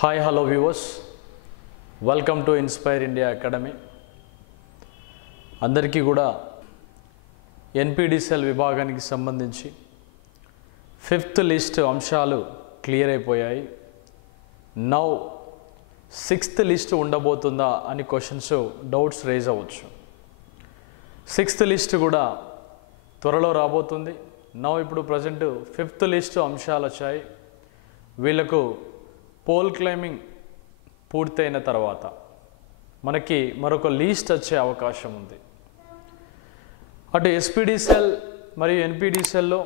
Hi, hello viewers. Welcome to Inspire India Academy. అందరికీ కూడా NPDCL విభాగానికి సంబంధించి 5th లిస్ట్ అంశాలు క్లియర్ అయిపోయాయి. నౌ 6th లిస్ట్ ఉండబోతుందా అని క్వశ్చన్స్ డౌట్స్ రేజ్ అవ్వచ్చు. 6th లిస్ట్ కూడా త్వరలో రాబోతుంది. నౌ ఇప్పుడు ప్రజెంట్ 5th లిస్ట్ అంశాలు వచ్చాయి. వీళ్ళకు పోల్ క్లైమింగ్ పూర్తయిన తర్వాత మనకి మరొక లిస్ట్ వచ్చే అవకాశం ఉంది. అటు ఎస్పీడిసిఎల్ మరియు ఎన్పిడిసిఎల్లో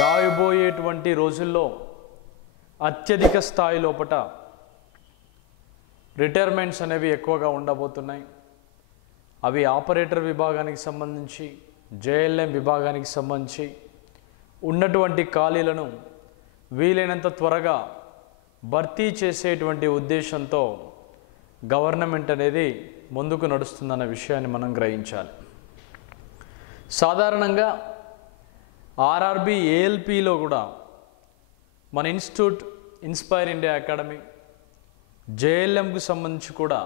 రాయబోయేటువంటి రోజుల్లో అత్యధిక స్థాయి లోపట రిటైర్మెంట్స్ అనేవి ఎక్కువగా ఉండబోతున్నాయి. అవి ఆపరేటర్ విభాగానికి సంబంధించి, జేఎల్ఎం విభాగానికి సంబంధించి ఉన్నటువంటి ఖాళీలను వీలైనంత త్వరగా భర్తీ చేసేటువంటి ఉద్దేశంతో గవర్నమెంట్ అనేది ముందుకు నడుస్తుందన్న విషయాన్ని మనం గ్రహించాలి. సాధారణంగా ఆర్ఆర్బి ఏఎల్పిలో కూడా మన ఇన్స్టిట్యూట్ ఇన్స్పైర్ ఇండియా అకాడమీ జేఎల్ఎంకు సంబంధించి కూడా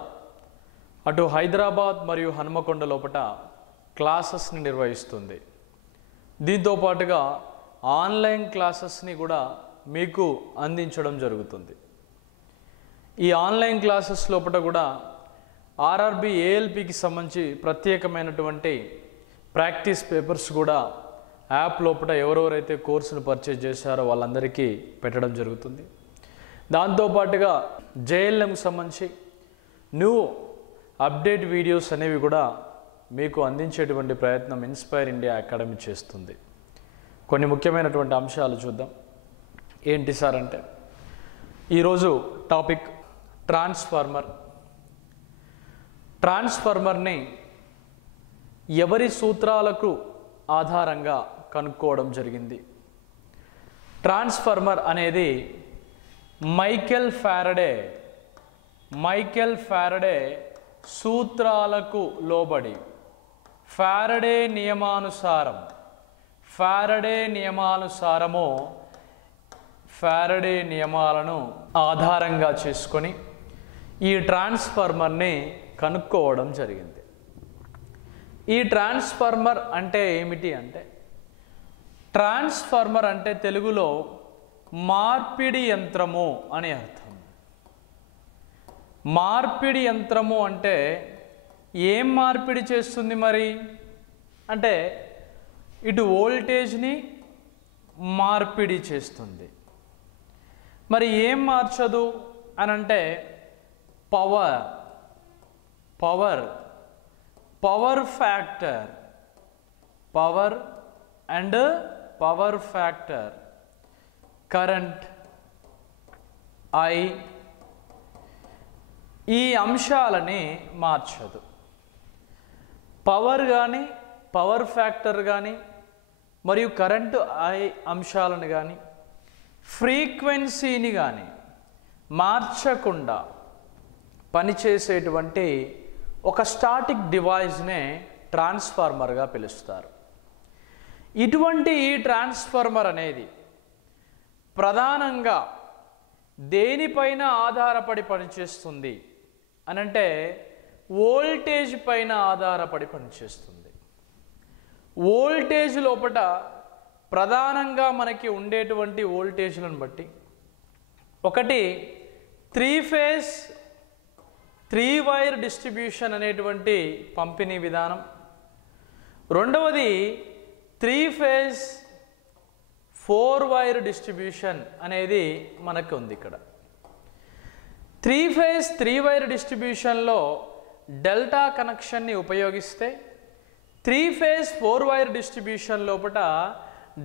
అటు హైదరాబాద్ మరియు హనుమకొండ లోపల క్లాసెస్ని నిర్వహిస్తుంది. దీంతో పాటుగా ఆన్లైన్ క్లాసెస్ని కూడా మీకు అందించడం జరుగుతుంది. ఈ ఆన్లైన్ క్లాసెస్ లోపల కూడా ఆర్ఆర్బి ఏఎల్పికి సంబంధించి ప్రత్యేకమైనటువంటి ప్రాక్టీస్ పేపర్స్ కూడా యాప్ లోపల ఎవరెవరైతే కోర్సును పర్చేజ్ చేశారో వాళ్ళందరికీ పెట్టడం జరుగుతుంది. దాంతోపాటుగా జేఎల్ఎంకి సంబంధించి న్యూ అప్డేట్ వీడియోస్ అనేవి కూడా మీకు అందించేటువంటి ప్రయత్నం ఇన్స్పైర్ ఇండియా అకాడమీ చేస్తుంది. కొన్ని ముఖ్యమైనటువంటి అంశాలు చూద్దాం. ఏంటి సార్ అంటే, ఈరోజు టాపిక్ ట్రాన్స్ఫార్మర్ని ఎవరి సూత్రాలకు ఆధారంగా కనుక్కోవడం జరిగింది. ట్రాన్స్ఫార్మర్ అనేది మైకెల్ ఫారడే సూత్రాలకు లోబడి ఫారడే నియమాలను ఆధారంగా చేసుకొని ఈ ట్రాన్స్ఫార్మర్ని కనుక్కోవడం జరిగింది. ఈ ట్రాన్స్ఫార్మర్ అంటే ఏమిటి అంటే, ట్రాన్స్ఫార్మర్ అంటే తెలుగులో మార్పిడి యంత్రము అని అర్థం. మార్పిడి యంత్రము అంటే ఏం మార్పిడి చేస్తుంది మరి అంటే, ఇటు వోల్టేజ్ని మార్పిడి చేస్తుంది. మరి ఏం మార్చదు అని అంటే, పవర్ ఫ్యాక్టర్, కరెంట్, ఐ, ఈ అంశాలని మార్చదు. పవర్ ఫ్యాక్టర్ కానీ మరియు కరెంటు ఐ అంశాలను కానీ ఫ్రీక్వెన్సీని కానీ మార్చకుండా పనిచేసేటువంటి ఒక స్టాటిక్ డివైస్నే ట్రాన్స్ఫార్మర్గా పిలుస్తారు. ఇటువంటి ఈ ట్రాన్స్ఫార్మర్ అనేది ప్రధానంగా దేనిపైన ఆధారపడి పనిచేస్తుంది అనంటే, వోల్టేజ్ పైన ఆధారపడి పనిచేస్తుంది. వోల్టేజ్ లోపల ప్రధానంగా మనకి ఉండేటువంటి వోల్టేజ్లను బట్టి ఒకటి 3 వైర్ డిస్ట్రిబ్యూషన్ అనేటువంటి పంపిణీ విధానం, రెండవది 4 వైర్ డిస్ట్రిబ్యూషన్ అనేది మనకు ఉంది. ఇక్కడ 3 వైర్ డిస్ట్రిబ్యూషన్లో డెల్టా కనెక్షన్ని ఉపయోగిస్తే 4 వైర్ డిస్ట్రిబ్యూషన్ లోపల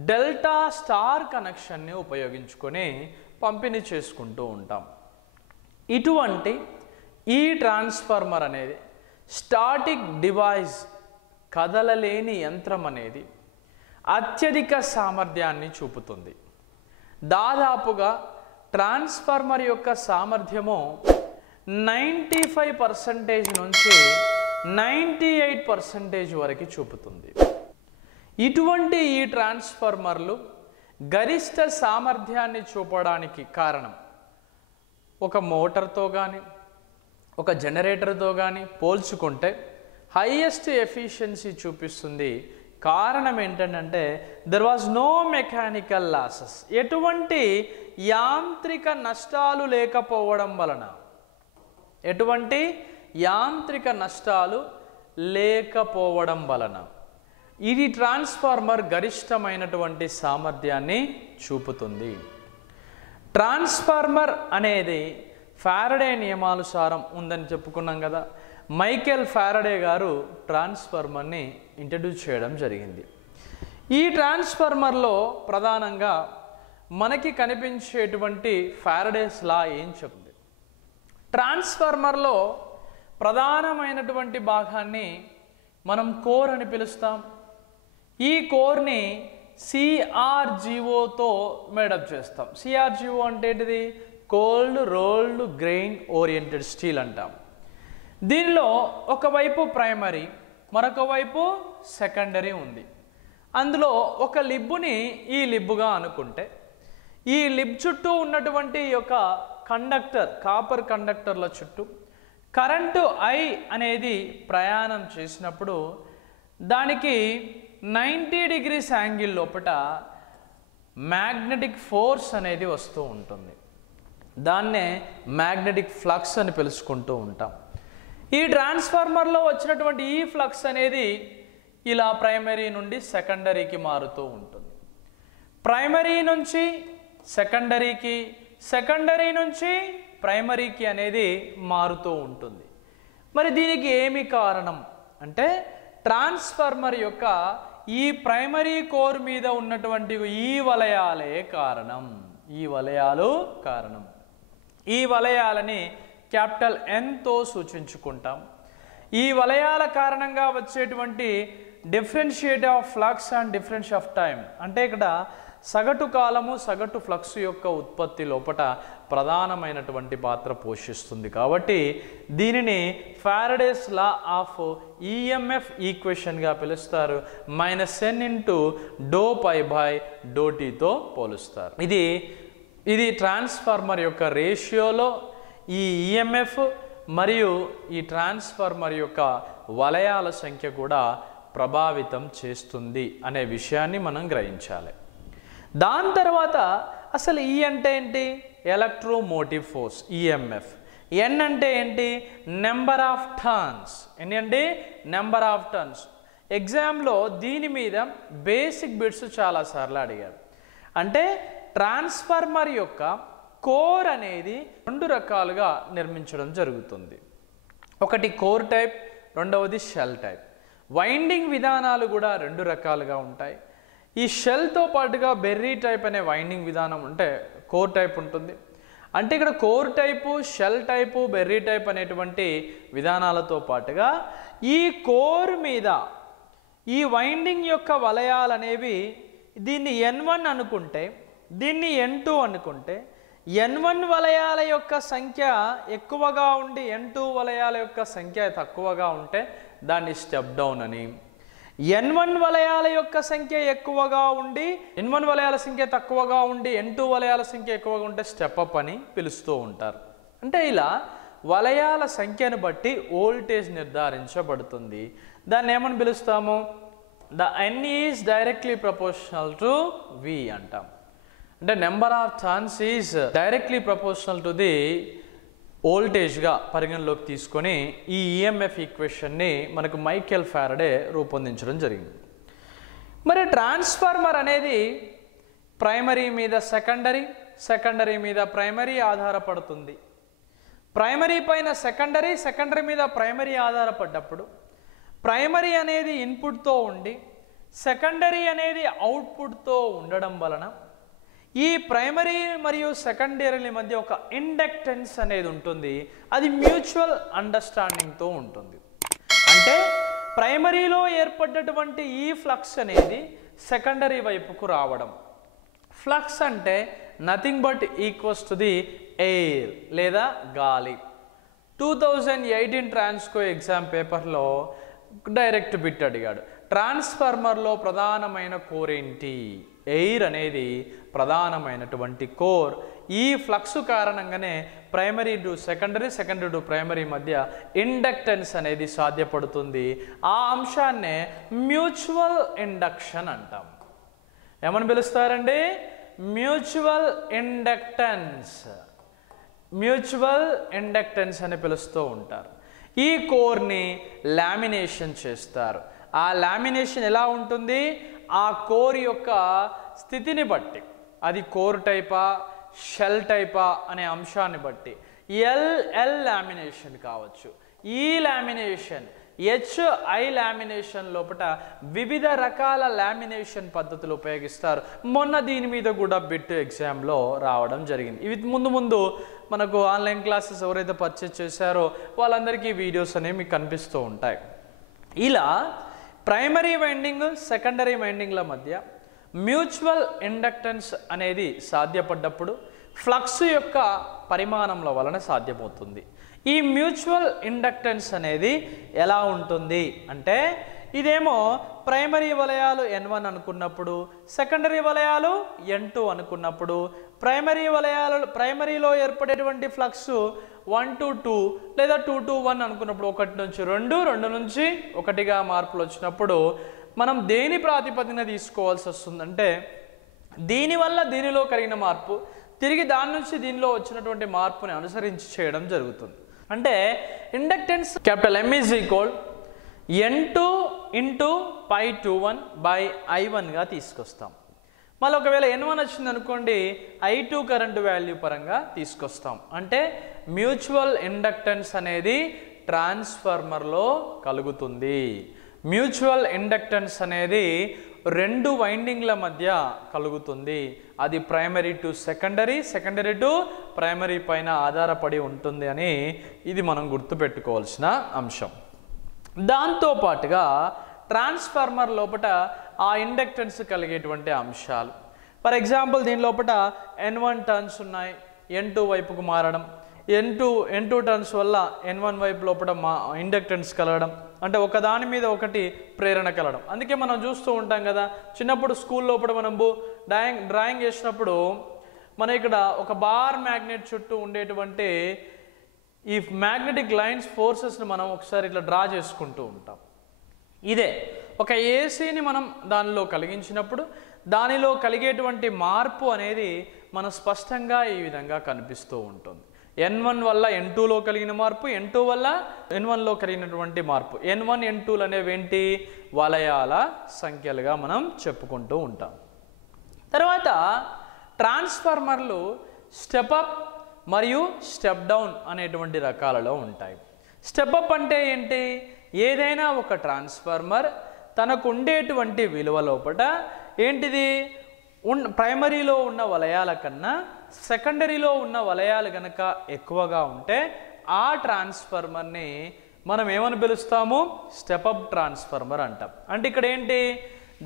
డెల్టా స్టార్ కనెక్షన్ని ఉపయోగించుకొని పంపిణీ చేసుకుంటూ ఉంటాం. ఇటువంటి ఈ ట్రాన్స్ఫార్మర్ అనేది స్టాటిక్ డివైస్, కదలలేని యంత్రం అనేది అత్యధిక సామర్థ్యాన్ని చూపుతుంది. దాదాపుగా ట్రాన్స్ఫార్మర్ యొక్క సామర్థ్యము 95% నుంచి 98% వరకు చూపుతుంది. ఇటువంటి ఈ ట్రాన్స్ఫార్మర్లు గరిష్ట సామర్థ్యాన్ని చూపడానికి కారణం ఒక మోటార్తో కానీ ఒక జనరేటర్తో కానీ పోల్చుకుంటే హైయెస్ట్ ఎఫిషియన్సీ చూపిస్తుంది. కారణం ఏంటంటే there was no mechanical losses, ఎటువంటి యాంత్రిక నష్టాలు లేకపోవడం వలన, ఎటువంటి యాంత్రిక నష్టాలు లేకపోవడం వలన ఇది ట్రాన్స్ఫార్మర్ గరిష్టమైనటువంటి సామర్థ్యాన్ని చూపుతుంది. ట్రాన్స్ఫార్మర్ అనేది ఫారడే నియమానుసారం ఉందని చెప్పుకున్నాం కదా. మైకేల్ ఫారడే గారు ట్రాన్స్ఫార్మర్ని ఇంట్రడ్యూస్ చేయడం జరిగింది. ఈ ట్రాన్స్ఫార్మర్లో ప్రధానంగా మనకి కనిపించేటువంటి ఫారడేస్ లా ఏం చెప్తుంది? ట్రాన్స్ఫార్మర్లో ప్రధానమైనటువంటి భాగాన్ని మనం కోర్ అని పిలుస్తాం. ఈ కోర్ని సిఆర్జిఓతో మేడప్ చేస్తాం. సిఆర్జిఓ అంటే ఏంటిది? Cold rolled grain oriented steel అంటాం. దీనిలో ఒకవైపు ప్రైమరీ, మరొక వైపు సెకండరీ ఉంది. అందులో ఒక లిబ్బుని ఈ లిబ్బుగా అనుకుంటే, ఈ లిబ్ చుట్టూ ఉన్నటువంటి యొక్క కండక్టర్, కాపర్ కండక్టర్ల చుట్టూ కరెంటు ఐ అనేది ప్రయాణం చేసినప్పుడు దానికి 90 degrees యాంగిల్ లోపల మ్యాగ్నెటిక్ ఫోర్స్ అనేది వస్తూ ఉంటుంది. దాన్నే మ్యాగ్నెటిక్ ఫ్లక్స్ అని పిలుచుకుంటూ ఉంటాం. ఈ ట్రాన్స్ఫార్మర్లో వచ్చినటువంటి ఈ ఫ్లక్స్ అనేది ఇలా ప్రైమరీ నుండి సెకండరీకి మారుతూ ఉంటుంది. ప్రైమరీ నుంచి సెకండరీకి, సెకండరీ నుంచి ప్రైమరీకి అనేది మారుతూ ఉంటుంది. మరి దీనికి ఏమి కారణం అంటే ట్రాన్స్ఫార్మర్ యొక్క ఈ ప్రైమరీ కోర్ మీద ఉన్నటువంటి ఈ వలయాలే కారణం. ఈ వలయాలు కారణం. ఈ వలయాలని క్యాపిటల్ Nతో సూచించుకుంటాం. ఈ వలయాల కారణంగా వచ్చేటువంటి differentiate of flux and difference of time అంటే ఇక్కడ సగటు కాలము, సగటు ఫ్లక్స్ యొక్క ఉత్పత్తి లోపల ప్రధానమైనటువంటి పాత్ర పోషిస్తుంది. కాబట్టి దీనిని ఫారడేస్ లా ఆఫ్ ఈఎంఎఫ్ ఈక్వేషన్గా పిలుస్తారు. -n × ∂π/∂tతో పోలుస్తారు. ఇది ట్రాన్స్ఫార్మర్ యొక్క రేషియోలో ఈ ఈఎంఎఫ్ మరియు ఈ ట్రాన్స్ఫార్మర్ యొక్క వలయాల సంఖ్య కూడా ప్రభావితం చేస్తుంది అనే విషయాన్ని మనం గ్రహించాలి. దాని తర్వాత అసలు ఈ అంటే ఏంటి? Electromotive force, EMF. ఎన్ అంటే ఏంటి? Number of turns. ఏంటంటే నెంబర్ ఆఫ్ టర్న్స్. ఎగ్జామ్లో దీని మీద బేసిక్ బిట్స్ చాలాసార్లు అడిగారు. అంటే ట్రాన్స్ఫార్మర్ యొక్క కోర్ అనేది 2 రకాలుగా నిర్మించడం జరుగుతుంది. ఒకటి కోర్ టైప్, రెండవది షెల్ టైప్. వైండింగ్ విధానాలు కూడా 2 రకాలుగా ఉంటాయి. ఈ షెల్తో పాటుగా బెర్రీ టైప్ అనే వైండింగ్ విధానం ఉంటే కోర్ టైప్ ఉంటుంది. అంటే ఇక్కడ core type, shell type, berry type అనేటువంటి విధానాలతో పాటుగా ఈ కోర్ మీద ఈ వైండింగ్ యొక్క వలయాలు అనేవి దీన్ని N1 అనుకుంటే, దీన్ని N2 అనుకుంటే, N1 వలయాల యొక్క సంఖ్య ఎక్కువగా ఉండి N2 వలయాల యొక్క సంఖ్య తక్కువగా ఉంటే దాన్ని స్టెప్ డౌన్ అని, N1 వలయాల యొక్క సంఖ్య ఎక్కువగా ఉండి N1 వలయాల సంఖ్య తక్కువగా ఉండి N2 వలయాల సంఖ్య ఎక్కువగా ఉంటే స్టెప్ అప్ అని పిలుస్తూ ఉంటారు. అంటే ఇలా వలయాల సంఖ్యను బట్టి వోల్టేజ్ నిర్ధారించబడుతుంది. దాన్ని ఏమని పిలుస్తాము? The N is directly proportional to V అంటాం. అంటే number of turns is directly proportional to the వోల్టేజ్గా పరిగణలోకి తీసుకొని ఈ ఈఎంఎఫ్ ఈక్వేషన్ని మనకు మైకేల్ ఫారడే రూపొందించడం జరిగింది. మరి ట్రాన్స్ఫార్మర్ అనేది ప్రైమరీ మీద సెకండరీ, సెకండరీ మీద ప్రైమరీ ఆధారపడుతుంది. ప్రైమరీ పైన సెకండరీ, సెకండరీ మీద ప్రైమరీ ఆధారపడ్డప్పుడు ప్రైమరీ అనేది ఇన్పుట్తో ఉండి సెకండరీ అనేది అవుట్పుట్తో ఉండడం వలన ఈ ప్రైమరీ మరియు సెకండరీ మధ్య ఒక ఇండక్టెన్స్ అనేది ఉంటుంది. అది మ్యూచువల్ అండర్స్టాండింగ్తో ఉంటుంది. అంటే ప్రైమరీలో ఏర్పడ్డటువంటి ఈ ఫ్లక్స్ అనేది సెకండరీ వైపుకు రావడం. ఫ్లక్స్ అంటే nothing but equals to the air లేదా గాలి. 2018 ట్రాన్స్కో ఎగ్జామ్ పేపర్లో డైరెక్ట్ బిట్ అడిగాడు. ట్రాన్స్ఫార్మర్లో ప్రధానమైన కోర్ ఏంటి? ఎయిర్ అనేది ప్రధానమైనటువంటి కోర్. ఈ ఫ్లక్స్ కారణంగానే primary to secondary, secondary to primary మధ్య ఇండక్టెన్స్ అనేది సాధ్యపడుతుంది. ఆ అంశాన్నే మ్యూచువల్ ఇండక్షన్ అంటాం. ఏమని పిలుస్తారండి? Mutual inductance. మ్యూచువల్ ఇండక్టెన్స్ అని పిలుస్తూ ఉంటారు. ఈ కోర్ని లామినేషన్ చేస్తారు. ఆ లామినేషన్ ఎలా ఉంటుంది? ఆ కోర్ యొక్క స్థితిని బట్టి, అది కోర్ టైపా షెల్ టైపా అనే అంశాన్ని బట్టి ఎల్ లామినేషన్ కావచ్చు. ఈ లామినేషన్ HI లామినేషన్ లోపల వివిధ రకాల లామినేషన్ పద్ధతులు ఉపయోగిస్తారు. మొన్న దీని మీద కూడా బిట్ ఎగ్జామ్లో రావడం జరిగింది. ఇవి ముందు మనకు ఆన్లైన్ క్లాసెస్ ఎవరైతే పర్చేస్ చేశారో వాళ్ళందరికీ వీడియోస్ అనేవి మీకు కనిపిస్తూ ఉంటాయి. ఇలా ప్రైమరీ వైండింగ్, సెకండరీ వైండింగ్ల మధ్య మ్యూచువల్ ఇండక్టెన్స్ అనేది సాధ్యపడ్డప్పుడు ఫ్లక్స్ యొక్క పరిమాణంల వలన సాధ్యమవుతుంది. ఈ మ్యూచువల్ ఇండక్టెన్స్ అనేది ఎలా ఉంటుంది అంటే, ఇదేమో ప్రైమరీ వలయాలు N1 అనుకున్నప్పుడు, సెకండరీ వలయాలు N2 అనుకున్నప్పుడు, ప్రైమరీలో ఏర్పడేటువంటి ఫ్లక్స్ 1 to 2 లేదా 2 to 1 అనుకున్నప్పుడు, 1 నుంచి 2, 2 నుంచి 1గా మార్పులు వచ్చినప్పుడు మనం దేని ప్రాతిపదికన తీసుకోవాల్సి వస్తుందంటే, దీనివల్ల దీనిలో కలిగిన మార్పు తిరిగి దాని నుంచి దీనిలో వచ్చినటువంటి మార్పుని అనుసరించి చేయడం జరుగుతుంది. అంటే inductance M is equal N2 into pi21 by I1గా తీసుకొస్తాం. మళ్ళీ ఒకవేళ N1 వచ్చింది అనుకోండి, I2 కరెంటు వాల్యూ పరంగా తీసుకొస్తాం. అంటే మ్యూచువల్ ఇండక్టెన్స్ అనేది ట్రాన్స్ఫార్మర్లో కలుగుతుంది. మ్యూచువల్ ఇండక్టెన్స్ అనేది రెండు వైండింగ్ల మధ్య కలుగుతుంది. అది primary to secondary, secondary to primary పైన ఆధారపడి ఉంటుంది అని ఇది మనం గుర్తుపెట్టుకోవాల్సిన అంశం. దాంతోపాటుగా ట్రాన్స్ఫార్మర్ లోపల ఆ ఇండక్టెన్స్ కలిగేటువంటి అంశాలు, ఫర్ ఎగ్జాంపుల్ దీని లోపల N1 టర్న్స్ ఉన్నాయి, N2 వైపుకు మారడం, N2 టర్న్స్ వల్ల N1 వైపు లోపల ఇండక్టెన్స్ కలగడం, అంటే ఒకదాని మీద ఒకటి ప్రేరణ కలగడం. అందుకే మనం చూస్తూ ఉంటాం కదా, చిన్నప్పుడు స్కూల్ లోపల మనం డ్రాయింగ్ చేసినప్పుడు మన ఇక్కడ ఒక బార్ మ్యాగ్నెట్ చుట్టూ ఉండేటువంటి ఈ మ్యాగ్నెటిక్ లైన్స్ ఫోర్సెస్ని మనం ఒకసారి ఇట్లా డ్రా చేసుకుంటూ ఉంటాం. ఇదే ఒక ఏసీని మనం దానిలో కలిగించినప్పుడు దానిలో కలిగేటువంటి మార్పు అనేది మన స్పష్టంగా ఈ విధంగా కనిపిస్తూ ఉంటుంది. N1 వల్ల N2లో కలిగిన మార్పు, N2 వల్ల N1లో కలిగినటువంటి మార్పు. N1, N2లు అనేవి ఏంటి? వలయాల సంఖ్యలుగా మనం చెప్పుకుంటూ ఉంటాం. తర్వాత ట్రాన్స్ఫార్మర్లు స్టెప్ అప్ మరియు స్టెప్ డౌన్ అనేటువంటి రకాలలో ఉంటాయి. స్టెప్ అప్ అంటే ఏంటి? ఏదైనా ఒక ట్రాన్స్ఫార్మర్ తనకు ఉండేటువంటి విలువ లోపల ఏంటిది, ప్రైమరీలో ఉన్న వలయాల కన్నా సెకండరీలో ఉన్న వలయాలు కనుక ఎక్కువగా ఉంటే ఆ ట్రాన్స్ఫార్మర్ని మనం ఏమని పిలుస్తాము? స్టెప్ అప్ ట్రాన్స్ఫార్మర్ అంటాం. అంటే ఇక్కడ ఏంటి?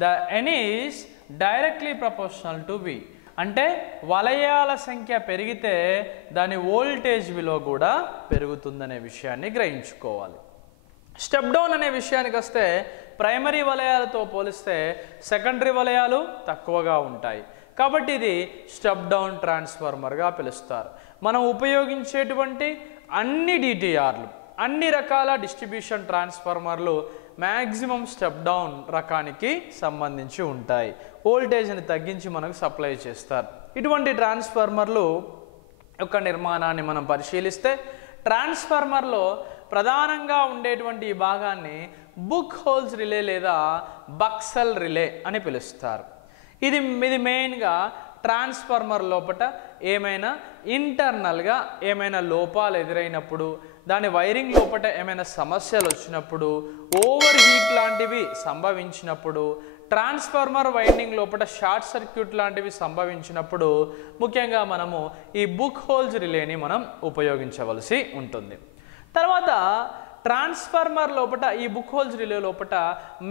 The N is directly proportional to V. అంటే వలయాల సంఖ్య పెరిగితే దాని వోల్టేజ్ విలువ కూడా పెరుగుతుందనే విషయాన్ని గ్రహించుకోవాలి. స్టెప్ డౌన్ అనే విషయానికి వస్తే ప్రైమరీ వలయాలతో పోలిస్తే సెకండరీ వలయాలు తక్కువగా ఉంటాయి. కాబట్టి ఇది స్టెప్ డౌన్ ట్రాన్స్ఫార్మర్గా పిలుస్తారు. మనం ఉపయోగించేటువంటి అన్ని DTRలు, అన్ని రకాల డిస్ట్రిబ్యూషన్ ట్రాన్స్ఫార్మర్లు మ్యాక్సిమం స్టెప్ డౌన్ రకానికి సంబంధించి ఉంటాయి. వోల్టేజ్ని తగ్గించి మనకు సప్లై చేస్తారు. ఇటువంటి ట్రాన్స్ఫార్మర్లు యొక్క నిర్మాణాన్ని మనం పరిశీలిస్తే ట్రాన్స్ఫార్మర్లో ప్రధానంగా ఉండేటువంటి ఈ భాగాన్ని బుక్ హోల్స్ రిలే లేదా బక్సెల్ రిలే అని పిలుస్తారు. ఇది మెయిన్గా ట్రాన్స్ఫార్మర్ లోపల ఏమైనా ఇంటర్నల్గా ఏమైనా లోపాలు ఎదురైనప్పుడు, దాని వైరింగ్ లోపల ఏమైనా సమస్యలు వచ్చినప్పుడు, ఓవర్ హీట్ లాంటివి సంభవించినప్పుడు, ట్రాన్స్ఫార్మర్ వైండింగ్ లోపల షార్ట్ సర్క్యూట్ లాంటివి సంభవించినప్పుడు ముఖ్యంగా మనము ఈ బుక్ హోల్స్ రిలేని మనం ఉపయోగించవలసి ఉంటుంది. తర్వాత ట్రాన్స్ఫార్మర్ లోపల ఈ బుక్ హోల్స్ రిలే లోపల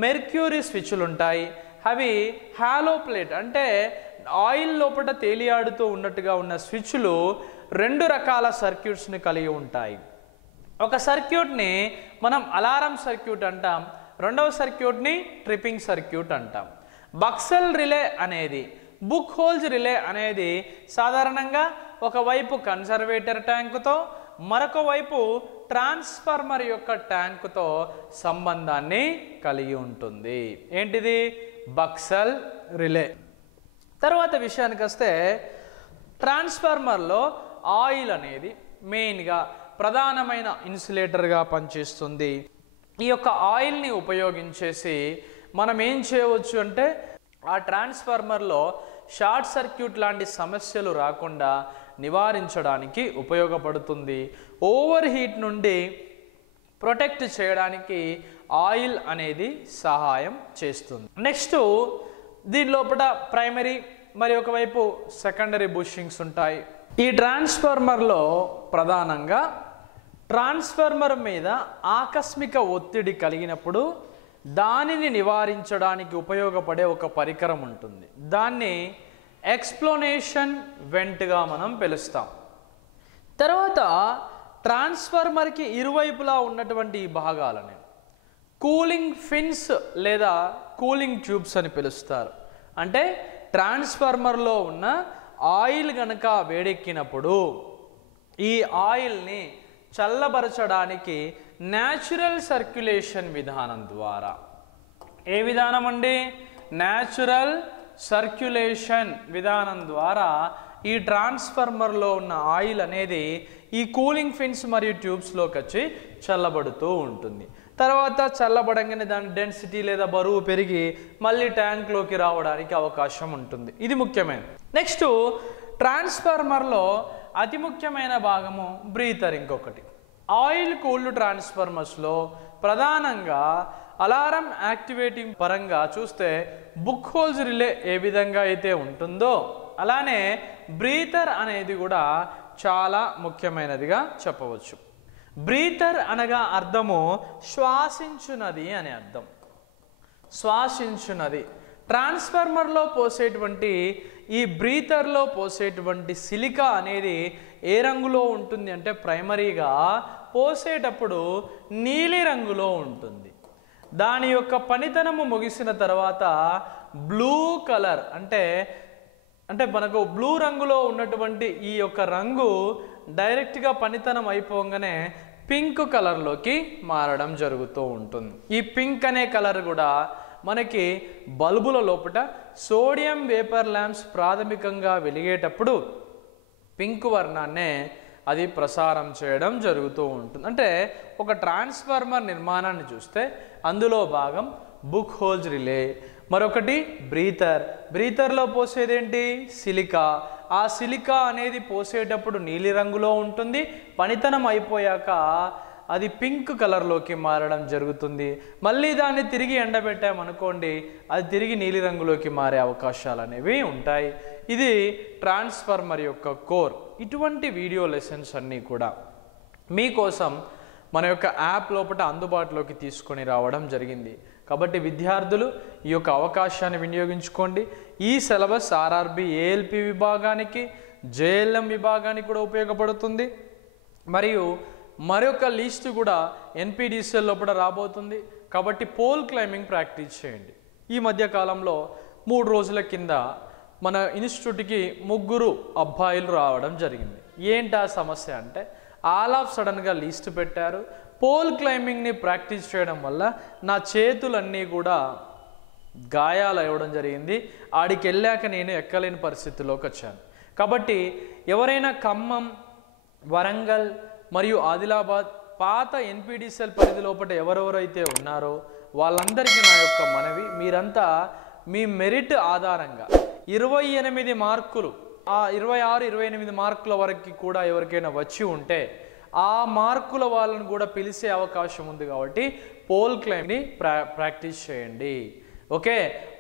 మెర్క్యూరీ స్విచ్లు ఉంటాయి. అవి హాలో ప్లేట్ అంటే ఆయిల్ లోపల తేలియాడుతూ ఉన్నట్టుగా ఉన్న స్విచ్లు రెండు రకాల సర్క్యూట్స్ని కలిగి ఉంటాయి. ఒక సర్క్యూట్ని మనం అలారం సర్క్యూట్ అంటాం, రెండవ సర్క్యూట్ని ట్రిప్పింగ్ సర్క్యూట్ అంటాం. బక్సెల్ రిలే అనేది, బుక్ హోల్స్ రిలే అనేది సాధారణంగా ఒకవైపు కన్సర్వేటర్ ట్యాంకుతో మరొక వైపు ట్రాన్స్ఫార్మర్ యొక్క ట్యాంకుతో సంబంధాన్ని కలిగి ఉంటుంది. ఏంటిది? Buchholz relay. తర్వాత విషయానికి వస్తే ట్రాన్స్ఫార్మర్లో ఆయిల్ అనేది మెయిన్గా ప్రధానమైన ఇన్సులేటర్గా పనిచేస్తుంది. ఈ యొక్క ఆయిల్ని ఉపయోగించేసి మనం ఏం చేయవచ్చు అంటే ఆ ట్రాన్స్ఫార్మర్లో షార్ట్ సర్క్యూట్ లాంటి సమస్యలు రాకుండా నివారించడానికి ఉపయోగపడుతుంది. ఓవర్ హీట్ నుండి ప్రొటెక్ట్ చేయడానికి ఆయిల్ అనేది సహాయం చేస్తుంది. నెక్స్ట్ దీని లోపల ప్రైమరీ మరి ఒకవైపు సెకండరీ బుషింగ్స్ ఉంటాయి. ఈ ట్రాన్స్ఫార్మర్లో ప్రధానంగా ట్రాన్స్ఫార్మర్ మీద ఆకస్మిక ఒత్తిడి కలిగినప్పుడు దానిని నివారించడానికి ఉపయోగపడే ఒక పరికరం ఉంటుంది. దాన్ని ఎక్స్ప్లోనేషన్ వెంట్గా మనం పిలుస్తాం. తర్వాత ట్రాన్స్ఫార్మర్కి ఇరువైపులా ఉన్నటువంటి ఈ భాగాలని కూలింగ్ ఫిన్స్ లేదా కూలింగ్ ట్యూబ్స్ అని పిలుస్తారు. అంటే ట్రాన్స్ఫార్మర్లో ఉన్న ఆయిల్ గనక వేడెక్కినప్పుడు ఈ ఆయిల్ని చల్లబరచడానికి న్యాచురల్ సర్క్యులేషన్ విధానం ద్వారా, ఏ విధానం అండి? న్యాచురల్ సర్క్యులేషన్ విధానం ద్వారా ఈ ట్రాన్స్ఫార్మర్లో ఉన్న ఆయిల్ అనేది ఈ కూలింగ్ ఫిన్స్ మరియు ట్యూబ్స్లోకి వచ్చి చల్లబడుతూ ఉంటుంది. తర్వాత చల్లబడంగానే దాని డెన్సిటీ లేదా బరువు పెరిగి మళ్ళీ ట్యాంక్లోకి రావడానికి అవకాశం ఉంటుంది. ఇది ముఖ్యమైనది. నెక్స్ట్ ట్రాన్స్ఫార్మర్లో అతి ముఖ్యమైన భాగము బ్రీతర్. ఇంకొకటి ఆయిల్ కూల్డ్ ట్రాన్స్ఫార్మర్స్లో ప్రధానంగా అలారం యాక్టివేటింగ్ పరంగా చూస్తే బుక్ హోల్స్ రిలే ఏ విధంగా అయితే ఉంటుందో అలానే బ్రీతర్ అనేది కూడా చాలా ముఖ్యమైనదిగా చెప్పవచ్చు. బ్రీతర్ అనగా అర్థము శ్వాసించునది అనే అర్థం. శ్వాసించునది. ట్రాన్స్ఫార్మర్లో పోసేటువంటి ఈ బ్రీతర్లో పోసేటువంటి సిలికా అనేది ఏ రంగులో ఉంటుంది అంటే ప్రైమరీగా పోసేటప్పుడు నీలి రంగులో ఉంటుంది. దాని యొక్క పనితనము ముగిసిన తర్వాత బ్లూ కలర్ అంటే మనకు బ్లూ రంగులో ఉన్నటువంటి ఈ యొక్క రంగు డైరెక్ట్గా పనితనం అయిపోగానే పింక్ కలర్లోకి మారడం జరుగుతూ ఉంటుంది. ఈ పింక్ అనే కలర్ కూడా మనకి బల్బుల లోపల సోడియం వేపర్ ల్యాంప్స్ ప్రాథమికంగా వెలిగేటప్పుడు పింక్ వర్ణాన్నే అది ప్రసారం చేయడం జరుగుతూ ఉంటుంది. అంటే ఒక ట్రాన్స్ఫార్మర్ నిర్మాణాన్ని చూస్తే అందులో భాగం బుక్ హోల్స్ రిలే, మరొకటి బ్రీతర్. బ్రీతర్లో పోసేదేంటి? సిలికా. ఆ సిలికా అనేది పోసేటప్పుడు నీలి రంగులో ఉంటుంది. పనితనం అయిపోయాక అది పింక్ కలర్లోకి మారడం జరుగుతుంది. మళ్ళీ దాన్ని తిరిగి ఎండబెట్టామనుకోండి అది తిరిగి నీలి రంగులోకి మారే అవకాశాలు అనేవి ఉంటాయి. ఇది ట్రాన్స్ఫార్మర్ యొక్క కోర్. ఇటువంటి వీడియో లెసన్స్ అన్నీ కూడా మీకోసం మన యొక్క యాప్ లోపల అందుబాటులోకి తీసుకొని రావడం జరిగింది. కాబట్టి విద్యార్థులు ఈ యొక్క అవకాశాన్ని వినియోగించుకోండి. ఈ సిలబస్ ఆర్ఆర్బి ఏఎల్పి విభాగానికి, జేఎల్ఎం విభాగానికి కూడా ఉపయోగపడుతుంది. మరియు మరొక లిస్ట్ కూడా ఎన్పిడిసిఎల్ లోపల రాబోతుంది. కాబట్టి పోల్ క్లైంబింగ్ ప్రాక్టీస్ చేయండి. ఈ మధ్య కాలంలో 3 రోజుల కింద మన ఇన్స్టిట్యూట్కి 3 అబ్బాయిలు రావడం జరిగింది. ఏంటి ఆ సమస్య అంటే ఆల్ ఆఫ్ సడన్గా లిస్ట్ పెట్టారు. పోల్ క్లైంబింగ్ని ప్రాక్టీస్ చేయడం వల్ల నా చేతులన్నీ కూడా గాయాలు అవ్వడం జరిగింది. ఆడికి వెళ్ళాక నేను ఎక్కలేని పరిస్థితిలోకి వచ్చాను. కాబట్టి ఎవరైనా ఖమ్మం, వరంగల్ మరియు ఆదిలాబాద్ పాత ఎన్పిడిసిఎల్ పరిధి లోపల ఎవరెవరైతే ఉన్నారో వాళ్ళందరికీ నా యొక్క మనవి, మీరంతా మీ మెరిట్ ఆధారంగా 28 మార్కులు, ఆ 26, 28 మార్కుల వరకు కూడా ఎవరికైనా వచ్చి ఉంటే ఆ మార్కుల వాళ్ళను కూడా పిలిచే అవకాశం ఉంది. కాబట్టి పోల్ క్లైంబ్ని ప్రాక్టీస్ చేయండి. ఓకే,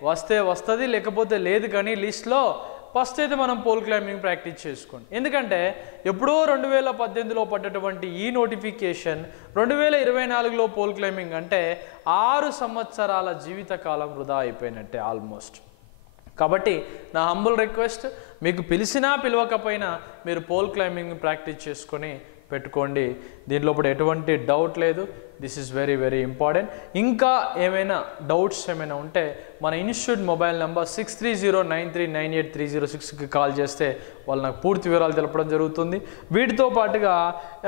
వస్తే వస్తుంది, లేకపోతే లేదు. కానీ లిస్ట్లో ఫస్ట్ అయితే మనం పోల్ క్లైంబింగ్ ప్రాక్టీస్ చేసుకోండి. ఎందుకంటే ఎప్పుడో 2018లో పడ్డటువంటి ఈ నోటిఫికేషన్ 2024లో పోల్ క్లైంబింగ్ అంటే 6 సంవత్సరాల జీవితకాలం వృధా అయిపోయినట్టే ఆల్మోస్ట్. కాబట్టి నా హంబుల్ రిక్వెస్ట్, మీకు పిలిచినా పిలవకపోయినా మీరు పోల్ క్లైంబింగ్ ప్రాక్టీస్ చేసుకొని పెట్టుకోండి. దీనిలో ఎటువంటి డౌట్ లేదు. This is very very important. ఇంకా ఏమైనా డౌట్స్ ఏమైనా ఉంటే మన ఇన్స్టిట్యూట్ మొబైల్ నెంబర్ 6309398306కి కాల్ చేస్తే వాళ్ళు నాకు పూర్తి వివరాలు తెలపడం జరుగుతుంది. వీటితో పాటుగా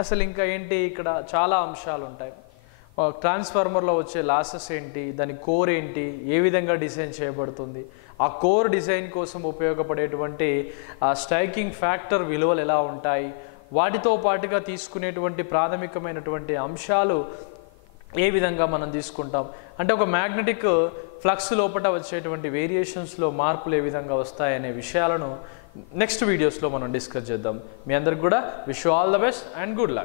అసలు ఇంకా ఏంటి, ఇక్కడ చాలా అంశాలు ఉంటాయి. ట్రాన్స్ఫార్మర్లో వచ్చే లాసెస్ ఏంటి, దాని కోర్ ఏంటి, ఏ విధంగా డిజైన్ చేయబడుతుంది, ఆ కోర్ డిజైన్ కోసం ఉపయోగపడేటువంటి స్ట్రైకింగ్ ఫ్యాక్టర్ విలువలు ఎలా ఉంటాయి, వాటితో పాటుగా తీసుకునేటువంటి ప్రాథమికమైనటువంటి అంశాలు ఏ విధంగా మనం తీసుకుంటాం, అంటే ఒక మ్యాగ్నెటిక్ ఫ్లక్స్ లోపల వచ్చేటువంటి వేరియేషన్స్లో మార్పులు ఏ విధంగా వస్తాయనే విషయాలను నెక్స్ట్ వీడియోస్లో మనం డిస్కస్ చేద్దాం. మీ అందరికి కూడా wish you all the best and good luck.